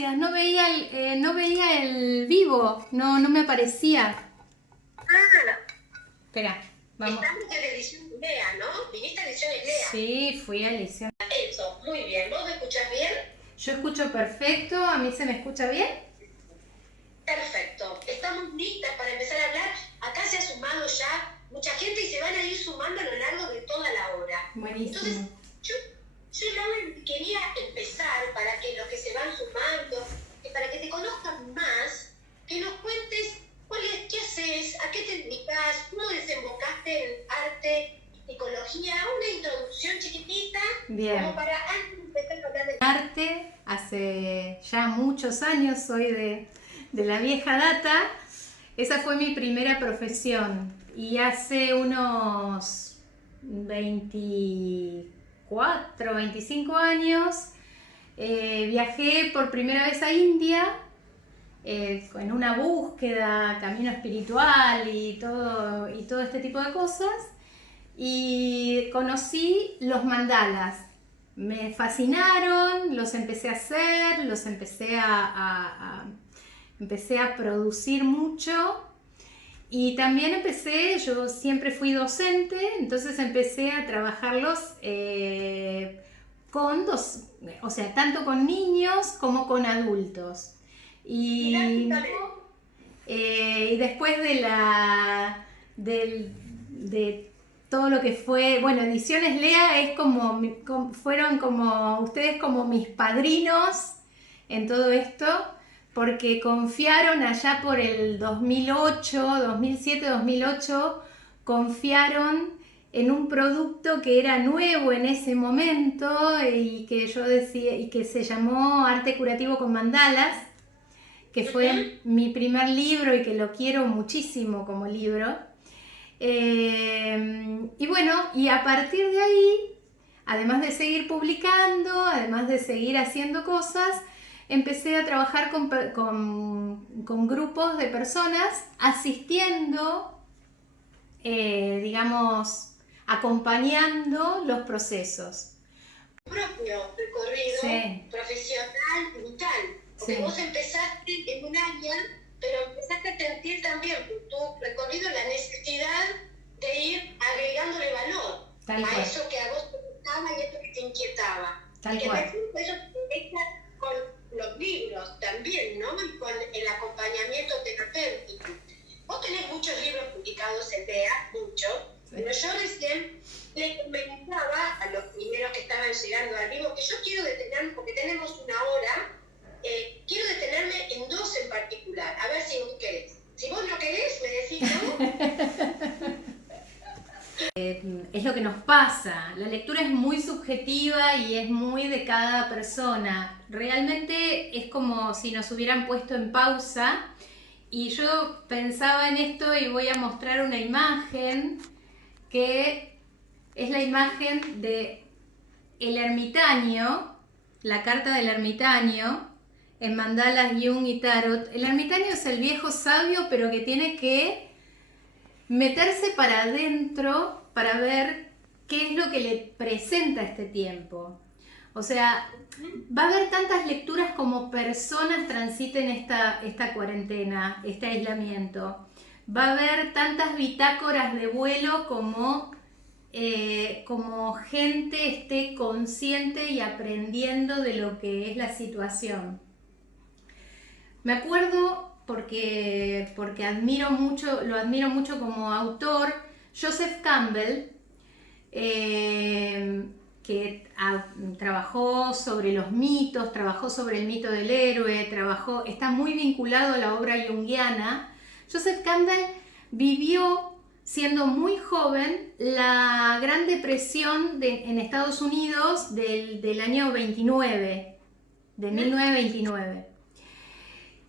gracias. No veía el vivo, no me aparecía. Ah, Espera, vamos. estamos en la edición Lea, ¿no? Viniste a ediciones Lea. Sí, fui a Liceo. Eso, muy bien. ¿Vos me escuchás bien? Yo escucho perfecto, ¿a mí se me escucha bien? Perfecto. Estamos listas para empezar a hablar. Acá se ha sumado ya mucha gente y se van a ir sumando a lo largo de toda la hora. Buenísimo. Entonces, yo Laura, quería empezar para que los que se van sumando, para que te conozcan más, que nos cuentes qué haces, a qué te dedicas, cómo desembocaste en arte, psicología, una introducción chiquitita, Bien. como para antes de empezar a hablar de Arte, hace ya muchos años, soy de la vieja data. Esa fue mi primera profesión y hace unos 24, 25 años viajé por primera vez a India en una búsqueda, camino espiritual y todo este tipo de cosas, y conocí los mandalas. Me fascinaron, los empecé a hacer, empecé a producir mucho. Y también yo siempre fui docente, entonces empecé a trabajarlos o sea, tanto con niños como con adultos. Y, y después de todo lo que fue, bueno, Ediciones Lea es fueron como ustedes como mis padrinos en todo esto, porque confiaron allá por el 2008, 2007, 2008, confiaron en un producto que era nuevo en ese momento y que yo decía, y que se llamó Arte Curativo con Mandalas, que fue mi primer libro y que lo quiero muchísimo como libro. Y bueno, y a partir de ahí, además de seguir publicando, además de seguir haciendo cosas, empecé a trabajar con grupos de personas asistiendo, digamos, acompañando los procesos. propio recorrido Sí, profesional y vital. Porque sí, vos empezaste en un área, pero empezaste a sentir también por tu recorrido la necesidad de ir agregándole valor tal a cual, eso que a vos te gustaba y eso que te inquietaba. tal Y que cual. me fijo eso se conecta con los libros también, ¿no? Y con el acompañamiento terapéutico. Vos tenés muchos libros publicados en DEA, muchos, Sí. pero yo recién le comentaba a los primeros que estaban llegando al vivo que yo quiero detenerme, porque tenemos una hora, quiero detenerme en dos en particular, a ver si vos querés. Si vos no querés, me decís no. Es lo que nos pasa. La lectura es muy subjetiva y es muy de cada persona. Realmente es como si nos hubieran puesto en pausa y yo pensaba en esto y voy a mostrar una imagen que es la imagen de el ermitaño, la carta del ermitaño en mandalas, Jung y Tarot. El ermitaño es el viejo sabio, pero que tiene que meterse para adentro para ver qué es lo que le presenta este tiempo. O sea, va a haber tantas lecturas como personas transiten esta cuarentena, este aislamiento. Va a haber tantas bitácoras de vuelo como gente esté consciente y aprendiendo de lo que es la situación. Me acuerdo porque lo admiro mucho como autor, Joseph Campbell, que trabajó sobre los mitos, trabajó sobre el mito del héroe, está muy vinculado a la obra junguiana. Joseph Campbell vivió, siendo muy joven, la Gran Depresión en Estados Unidos del año 29, de 1929.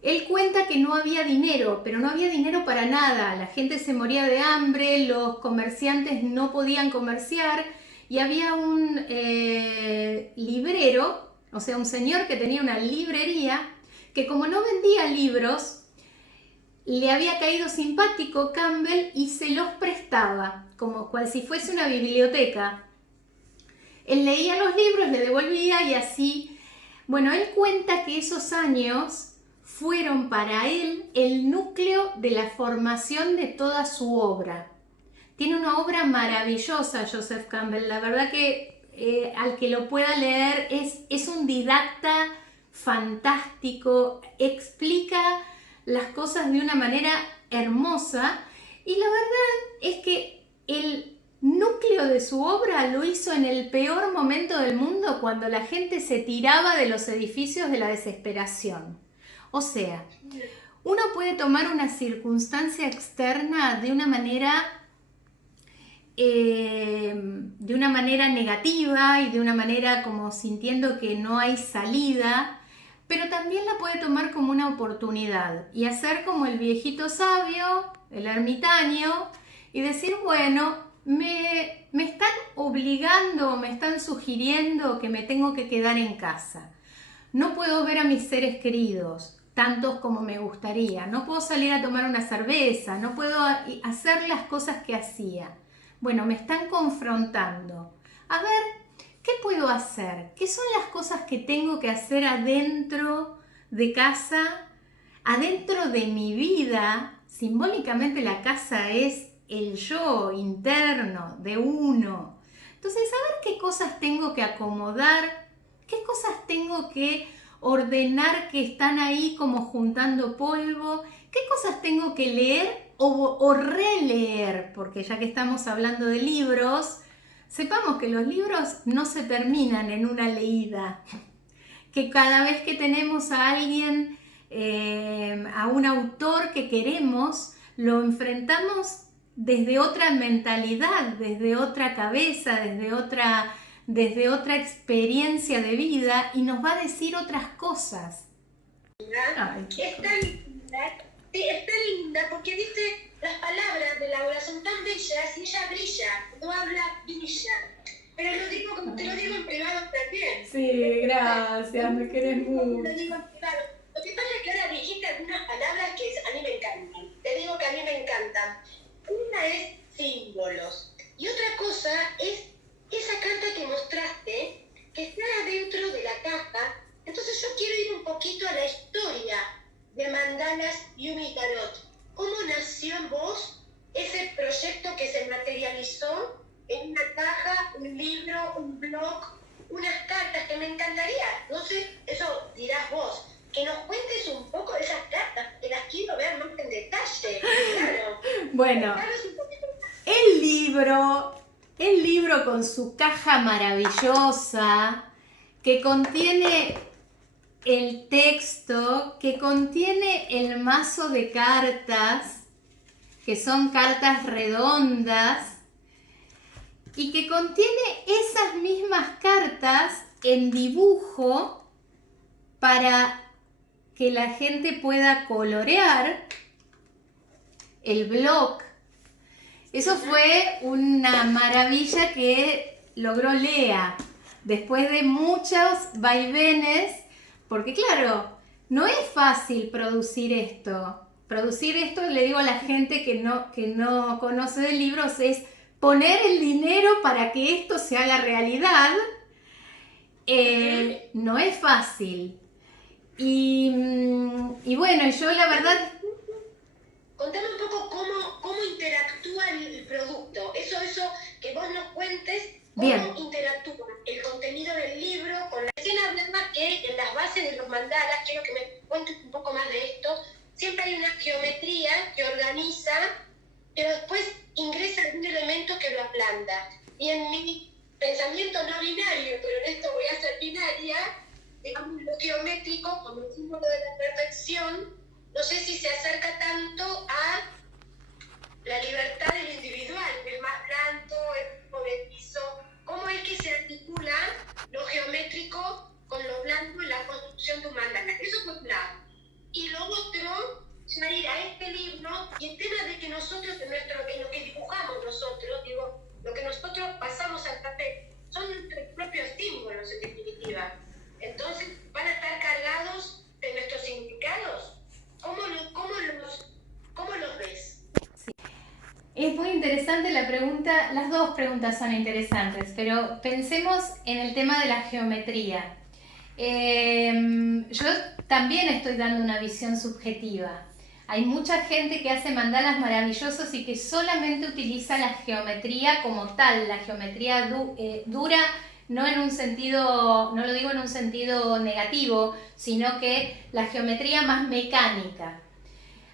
Él cuenta que no había dinero, pero no había dinero para nada. La gente se moría de hambre, los comerciantes no podían comerciar y había un librero, o sea, un señor que tenía una librería, que como no vendía libros, le había caído simpático Campbell y se los prestaba, como cual si fuese una biblioteca. Él leía los libros, le devolvía y así. Bueno, él cuenta que esos años fueron para él el núcleo de la formación de toda su obra. Tiene una obra maravillosa, Joseph Campbell. La verdad que al que lo pueda leer es un didacta fantástico, explica las cosas de una manera hermosa y la verdad es que el núcleo de su obra lo hizo en el peor momento del mundo, cuando la gente se tiraba de los edificios de la desesperación. O sea, uno puede tomar una circunstancia externa de una manera negativa y de una manera como sintiendo que no hay salida, pero también la puede tomar como una oportunidad y hacer como el viejito sabio, el ermitaño, y decir, bueno, me están obligando, me están sugiriendo que me tengo que quedar en casa. No puedo ver a mis seres queridos, tantos como me gustaría. No puedo salir a tomar una cerveza, no puedo hacer las cosas que hacía. Bueno, me están confrontando. A ver, ¿qué puedo hacer? ¿Qué son las cosas que tengo que hacer adentro de casa, adentro de mi vida? Simbólicamente la casa es el yo interno de uno. Entonces, a ver qué cosas tengo que acomodar, qué cosas tengo que ordenar que están ahí como juntando polvo, qué cosas tengo que leer o releer, porque ya que estamos hablando de libros, sepamos que los libros no se terminan en una leída, que cada vez que tenemos a alguien, a un autor que queremos, lo enfrentamos desde otra mentalidad, desde otra cabeza, desde otra experiencia de vida, y nos va a decir otras cosas. Ay, es tan linda, sí, es tan linda porque dice, las palabras de Laura son tan bellas y ella brilla, no habla, brilla. Pero te lo digo en privado también. Sí, gracias, me querés mucho. Lo digo en privado. Lo que pasa es que ahora dijiste algunas palabras que a mí me encantan. Te digo que a mí me encantan. Una es símbolos. Y otra cosa es esa carta que mostraste, que está adentro de la caja. Entonces yo quiero ir un poquito a la historia de Mandalas Yumi Tarot. ¿Cómo nació en vos ese proyecto que se materializó en una caja, un libro, un blog, unas cartas que me encantaría? No sé, eso dirás vos. Que nos cuentes un poco de esas cartas, que las quiero ver más en detalle. Claro. Bueno, el libro con su caja maravillosa, que contiene el texto, que contiene el mazo de cartas, que son cartas redondas, y que contiene esas mismas cartas en dibujo para que la gente pueda colorear el blog. Eso fue una maravilla que logró Lea después de muchos vaivenes, porque claro, no es fácil producir esto. Producir esto, le digo a la gente que no conoce de libros, es poner el dinero para que esto se haga realidad. No es fácil. Y bueno, yo la verdad... Contame un poco cómo interactúa el producto. Eso que vos nos cuentes, cómo interactúa el contenido del libro con la escena. Además que en las bases de los mandalas, quiero que me cuentes un poco más de esto, siempre hay una geometría que organiza, pero después ingresa algún elemento que lo aplanta. Y en mi pensamiento no binario, pero en esto voy a ser binaria, digamos, lo geométrico como el símbolo de la perfección, no sé si se acerca tanto a la libertad del individual, el más blando, el movedizo. ¿Cómo es que se articula lo geométrico con lo blando en la construcción de un mandala? Eso por un lado. Y lo otro, ya ir a este libro y el tema de que nosotros, en lo que dibujamos nosotros, digo, lo que nosotros pasamos al papel, son nuestros propios símbolos en definitiva. Entonces, ¿van a estar cargados de nuestros significados? ¿Cómo los ves? Sí. Es muy interesante la pregunta, las dos preguntas son interesantes, pero pensemos en el tema de la geometría. Yo también estoy dando una visión subjetiva. Hay mucha gente que hace mandalas maravillosos y que solamente utiliza la geometría como tal, la geometría dura, no en un sentido, no lo digo en un sentido negativo, sino que la geometría más mecánica.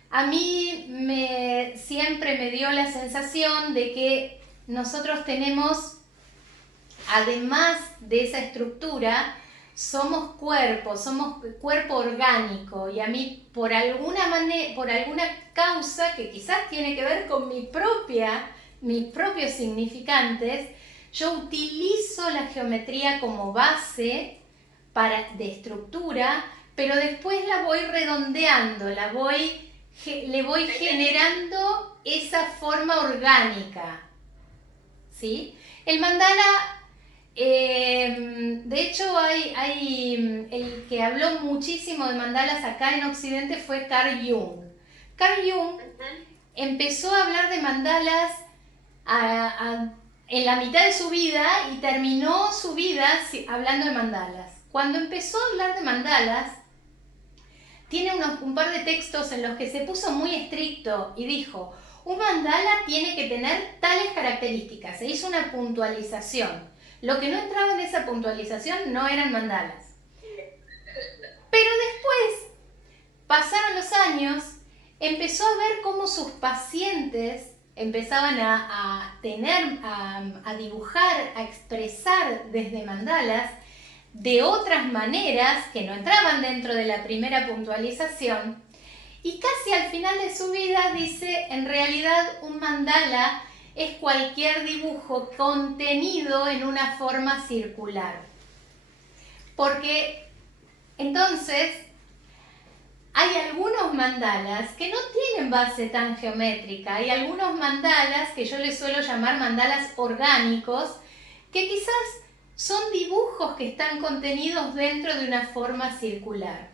A mí siempre me dio la sensación de que nosotros tenemos, además de esa estructura, somos cuerpo orgánico, y a mí por alguna causa que quizás tiene que ver con mis propios significantes, yo utilizo la geometría como base de estructura, pero después la voy redondeando, le voy generando esa forma orgánica, ¿sí? El mandala, de hecho, el que habló muchísimo de mandalas acá en Occidente fue Carl Jung. Carl Jung empezó a hablar de mandalas en la mitad de su vida y terminó su vida hablando de mandalas. Cuando empezó a hablar de mandalas, tiene un par de textos en los que se puso muy estricto y dijo: un mandala tiene que tener tales características. Se hizo una puntualización. Lo que no entraba en esa puntualización no eran mandalas. Pero después, pasaron los años, empezó a ver cómo sus pacientes empezaban a dibujar, a expresar desde mandalas de otras maneras que no entraban dentro de la primera puntualización, y casi al final de su vida dice: en realidad un mandala es cualquier dibujo contenido en una forma circular. Porque entonces hay algunos mandalas que no tienen base tan geométrica, hay algunos mandalas que yo les suelo llamar mandalas orgánicos, que quizás son dibujos que están contenidos dentro de una forma circular.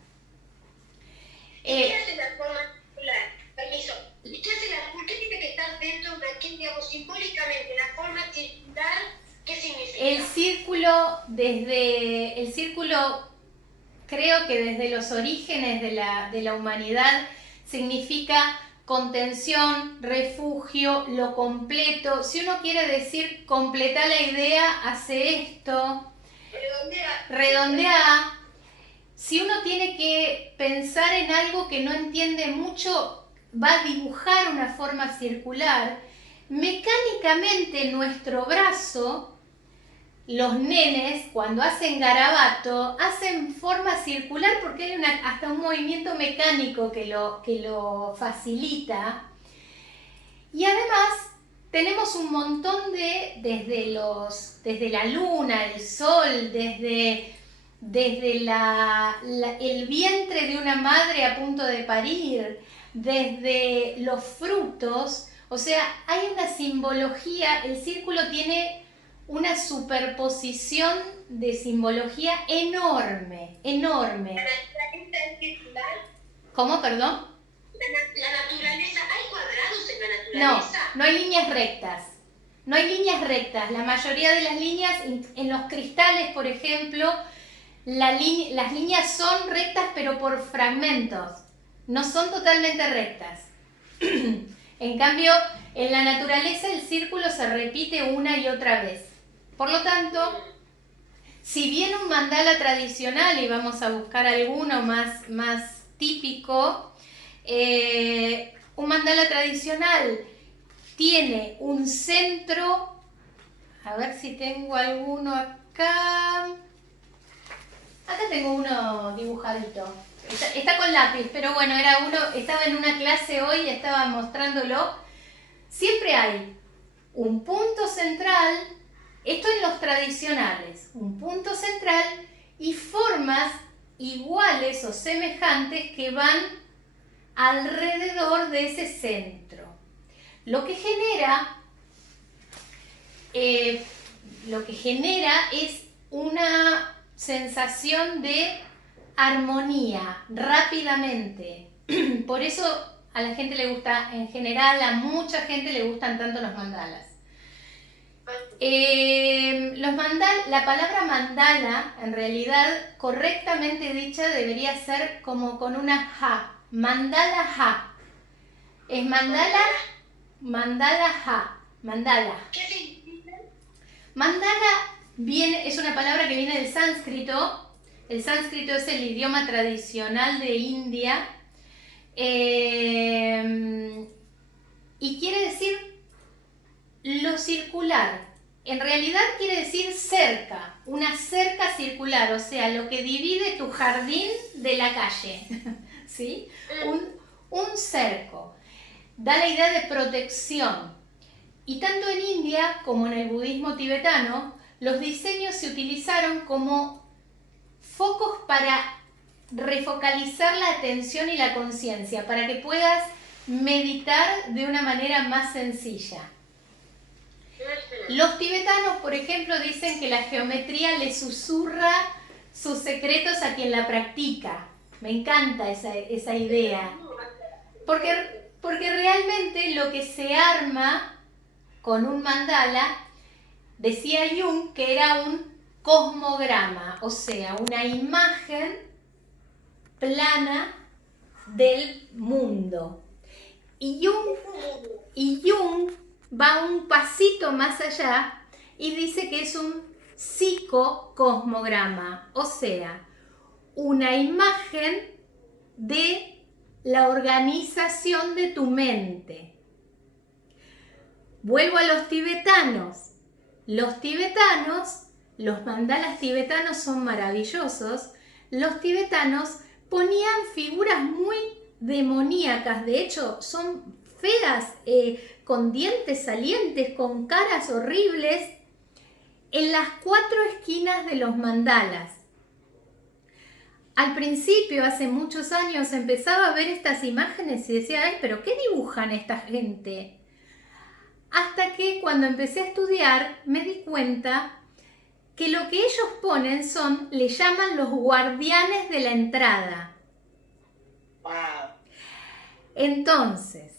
¿Qué hace la forma circular? Permiso. ¿Por qué tiene que estar dentro de una, digamos, simbólicamente, la forma circular? ¿Qué significa? El círculo, creo que desde los orígenes de la humanidad, significa contención, refugio, lo completo. Si uno quiere decir completar la idea, hace esto. Redondea. Si uno tiene que pensar en algo que no entiende mucho, va a dibujar una forma circular. Mecánicamente nuestro brazo, los nenes cuando hacen garabato hacen forma circular porque hay hasta un movimiento mecánico que lo facilita. Y además tenemos un montón desde la luna, el sol, desde el vientre de una madre a punto de parir, desde los frutos. O sea, hay una simbología, el círculo tiene una superposición de simbología enorme, enorme. ¿La naturaleza es circular? ¿Cómo, perdón? La naturaleza, ¿hay cuadrados en la naturaleza? No hay líneas rectas. No hay líneas rectas. La mayoría de las líneas, en los cristales, por ejemplo, las líneas son rectas pero por fragmentos. No son totalmente rectas. En cambio, en la naturaleza el círculo se repite una y otra vez. Por lo tanto, si bien un mandala tradicional, y vamos a buscar alguno más típico, un mandala tradicional tiene un centro, a ver si tengo alguno acá. Acá tengo uno dibujadito. Está con lápiz, pero bueno, estaba en una clase hoy y estaba mostrándolo. Siempre hay un punto central, esto en los tradicionales, un punto central y formas iguales o semejantes que van alrededor de ese centro. Lo que genera es una sensación de armonía rápidamente. Por eso a la gente le gusta, en general a mucha gente le gustan tanto los mandalas. la palabra mandala, en realidad, correctamente dicha, debería ser como con una ja. Mandala ja. Es mandala, mandala ja. Mandala. ¿Qué significa? Mandala es una palabra que viene del sánscrito. El sánscrito es el idioma tradicional de India. Y quiere decir lo circular. En realidad quiere decir cerca, una cerca circular, o sea, lo que divide tu jardín de la calle, ¿sí? Un cerco. Da la idea de protección. Y tanto en India como en el budismo tibetano, los diseños se utilizaron como focos para refocalizar la atención y la conciencia, para que puedas meditar de una manera más sencilla. Los tibetanos, por ejemplo, dicen que la geometría le susurra sus secretos a quien la practica. Me encanta esa idea. Porque realmente lo que se arma con un mandala, decía Jung que era un cosmograma, o sea, una imagen plana del mundo. Y Jung va un pasito más allá y dice que es un psicocosmograma, o sea, una imagen de la organización de tu mente. Vuelvo a los tibetanos. Los mandalas tibetanos son maravillosos. Los tibetanos ponían figuras muy demoníacas, de hecho son feas, con dientes salientes, con caras horribles, en las 4 esquinas de los mandalas. Al principio, hace muchos años, empezaba a ver estas imágenes y decía, ay, pero ¿qué dibujan esta gente? Hasta que cuando empecé a estudiar me di cuenta que lo que ellos ponen le llaman los guardianes de la entrada. Wow. Entonces,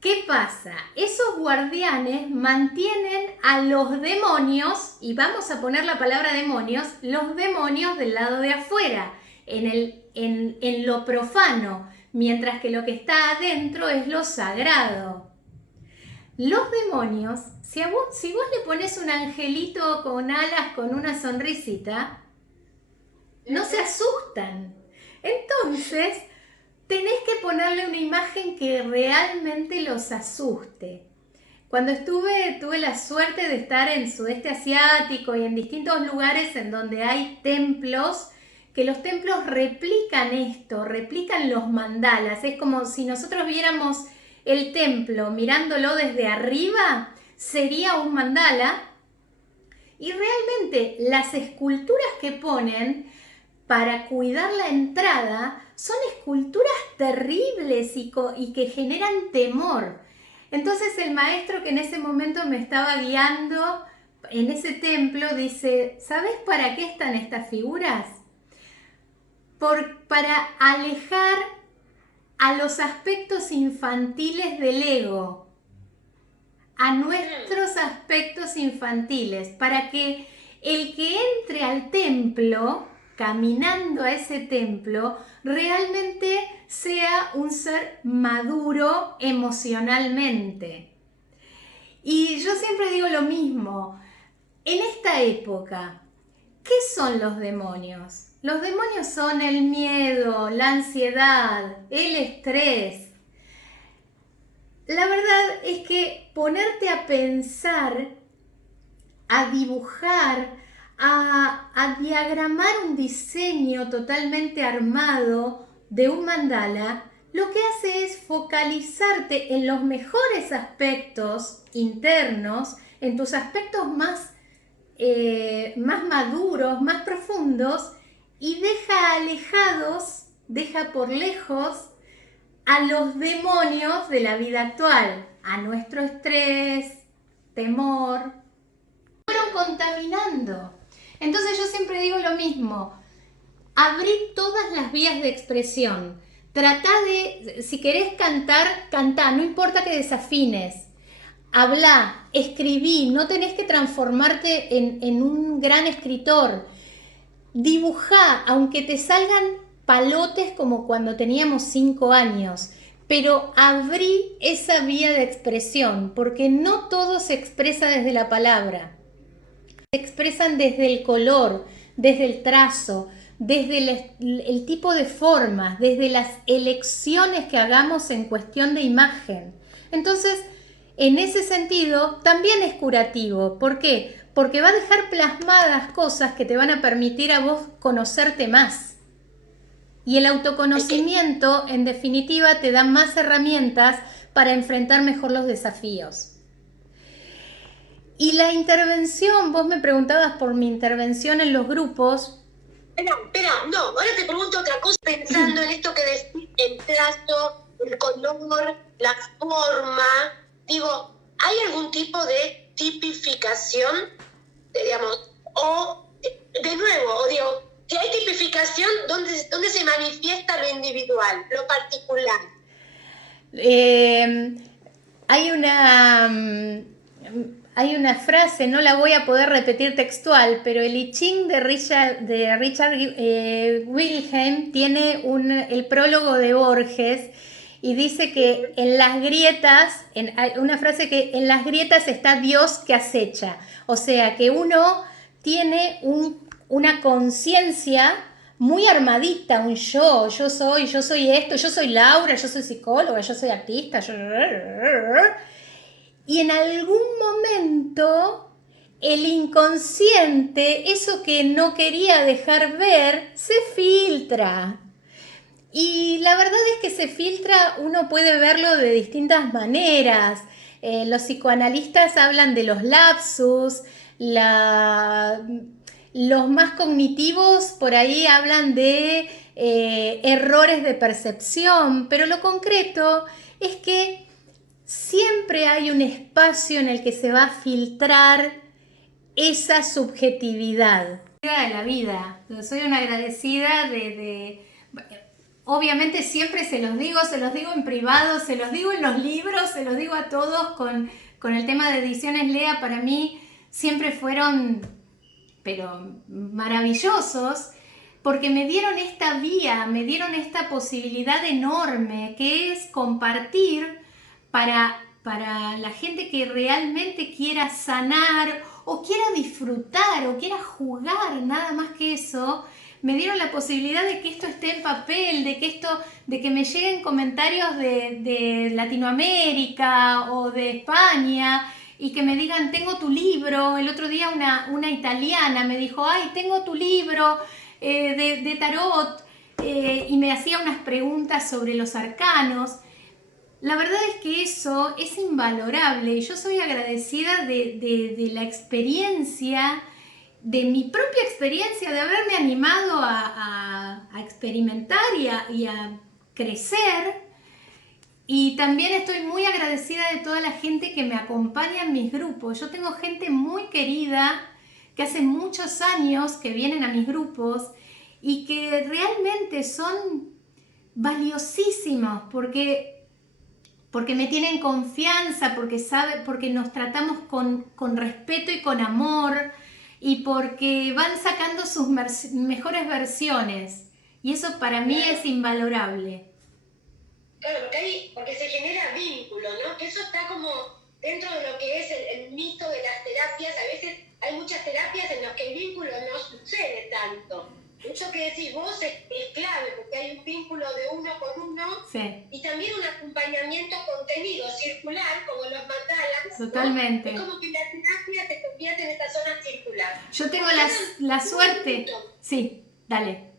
¿qué pasa? Esos guardianes mantienen a los demonios, y vamos a poner la palabra demonios, los demonios del lado de afuera, en lo profano, mientras que lo que está adentro es lo sagrado. Los demonios, si vos le pones un angelito con alas, con una sonrisita, no se asustan. Entonces, tenés que ponerle una imagen que realmente los asuste. Cuando tuve la suerte de estar en sudeste asiático y en distintos lugares en donde hay templos, que los templos replican esto, replican los mandalas. Es como si nosotros viéramos el templo mirándolo desde arriba, sería un mandala. Y realmente las esculturas que ponen para cuidar la entrada son esculturas terribles y que generan temor. Entonces el maestro que en ese momento me estaba guiando en ese templo dice, ¿sabes para qué están estas figuras? Para alejar a los aspectos infantiles del ego, a nuestros aspectos infantiles, para que el que entre al templo, caminando a ese templo, realmente sea un ser maduro emocionalmente. Y yo siempre digo lo mismo, en esta época, ¿qué son los demonios? Los demonios son el miedo, la ansiedad, el estrés. La verdad es que ponerte a pensar, a dibujar, a diagramar un diseño totalmente armado de un mandala, lo que hace es focalizarte en los mejores aspectos internos, en tus aspectos más maduros, más profundos, y deja por lejos a los demonios de la vida actual, a nuestro estrés, temor, fueron contaminando. Entonces yo siempre digo lo mismo, abrí todas las vías de expresión, tratá de, si querés cantar, cantá, no importa que desafines, Habla, escribí, no tenés que transformarte en un gran escritor. Dibujá, aunque te salgan palotes como cuando teníamos 5 años, pero abrí esa vía de expresión, porque no todo se expresa desde la palabra. Se expresan desde el color, desde el trazo, desde el tipo de formas, desde las elecciones que hagamos en cuestión de imagen. Entonces, en ese sentido, también es curativo. ¿Por qué? Porque va a dejar plasmadas cosas que te van a permitir a vos conocerte más. Y el Es que, autoconocimiento, en definitiva, te da más herramientas para enfrentar mejor los desafíos. Y la intervención, vos me preguntabas por mi intervención en los grupos. espera, no, ahora te pregunto otra cosa, pensando en esto que decís, el trazo, el color, la forma, digo, ¿hay algún tipo de tipificación, digamos, o, de nuevo, o digo, si hay tipificación, ¿dónde se manifiesta lo individual, lo particular? Eh, hay una hay una frase, no la voy a poder repetir textual, pero el I Ching de Richard Wilhelm tiene el prólogo de Borges y dice que en las grietas, hay una frase que en las grietas está Dios que acecha. O sea, que uno tiene una conciencia muy armadita, un yo soy esto, yo soy Laura, yo soy psicóloga, yo soy artista, y en algún momento el inconsciente, eso que no quería dejar ver, se filtra. Y la verdad es que se filtra, uno puede verlo de distintas maneras. Los psicoanalistas hablan de los lapsus, los más cognitivos por ahí hablan de errores de percepción, pero lo concreto es que siempre hay un espacio en el que se va a filtrar esa subjetividad de la vida. Soy una agradecida obviamente siempre se los digo en privado, se los digo en los libros, se los digo a todos con el tema de Ediciones Lea. Para mí siempre fueron, pero maravillosos, porque me dieron esta vía, me dieron esta posibilidad enorme que es compartir para la gente que realmente quiera sanar o quiera disfrutar o quiera jugar, nada más que eso. Me dieron la posibilidad de que esto esté en papel, de que me lleguen comentarios de Latinoamérica o de España y que me digan, tengo tu libro. El otro día una italiana me dijo, ay, tengo tu libro de tarot, y me hacía unas preguntas sobre los arcanos. La verdad es que eso es invalorable y yo soy agradecida de la experiencia, de mi propia experiencia, de haberme animado a experimentar y a crecer. Y también estoy muy agradecida de toda la gente que me acompaña en mis grupos. Yo tengo gente muy querida que hace muchos años que vienen a mis grupos y que realmente son valiosísimos porque me tienen confianza, porque nos tratamos con respeto y con amor y porque van sacando sus mejores versiones. Y eso para mí es invalorable. Claro, porque se genera vínculo, ¿no? Que eso está como dentro de lo que es el mito de las terapias. A veces hay muchas terapias en las que el vínculo no sucede tanto. Eso que decís vos es clave, porque hay un vínculo de uno con uno, Sí, y también un acompañamiento contenido circular, como los mandalas, ¿no? totalmente. Es como que la terapia se convierte en esta zona circular. Yo tengo Nos la quedan suerte. 2 minutos. Sí, dale.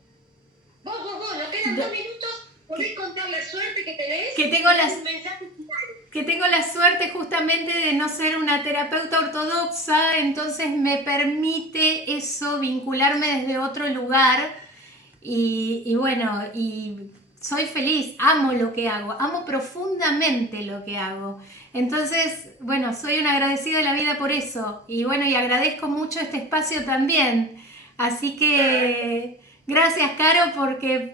Vos, nos quedan 2 minutos. ¿Podés contar la suerte que tenés? Que tengo Un mensaje final. que tengo la suerte justamente de no ser una terapeuta ortodoxa, entonces me permite eso, vincularme desde otro lugar y bueno, y soy feliz, amo lo que hago, amo profundamente lo que hago. Entonces, bueno, soy una agradecida de la vida por eso y bueno, y agradezco mucho este espacio también. Así que Gracias, Caro, porque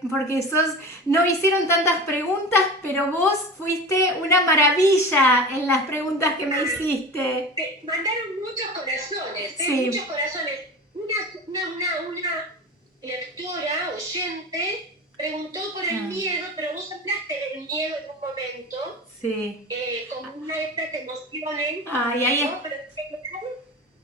no hicieron tantas preguntas, pero vos fuiste una maravilla en las preguntas que me hiciste. Te mandaron muchos corazones, Sí. muchos corazones. Una lectora, oyente, preguntó por el miedo, pero vos hablaste del miedo en un momento, Sí. con una de estas emociones, Ay, ahí ¿no? Pero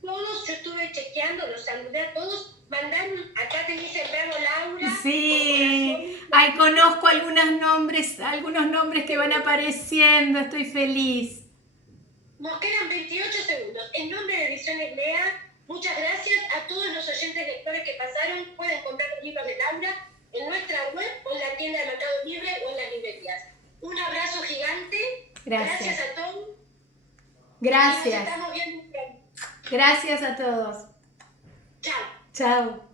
todos, yo estuve chequeando, los saludé a todos, mandaron, acá te dice Bravo Laura. Sí, ay, conozco algunos nombres que van apareciendo, estoy feliz. Nos quedan 28 segundos. En nombre de Ediciones Lea, muchas gracias a todos los oyentes lectores que pasaron. Pueden comprar los libros de Laura en nuestra web o en la tienda de Mercado Libre o en las librerías. Un abrazo gigante. Gracias a todos. Gracias. Y nos estamos viendo pronto. Gracias a todos. Chao. Chao.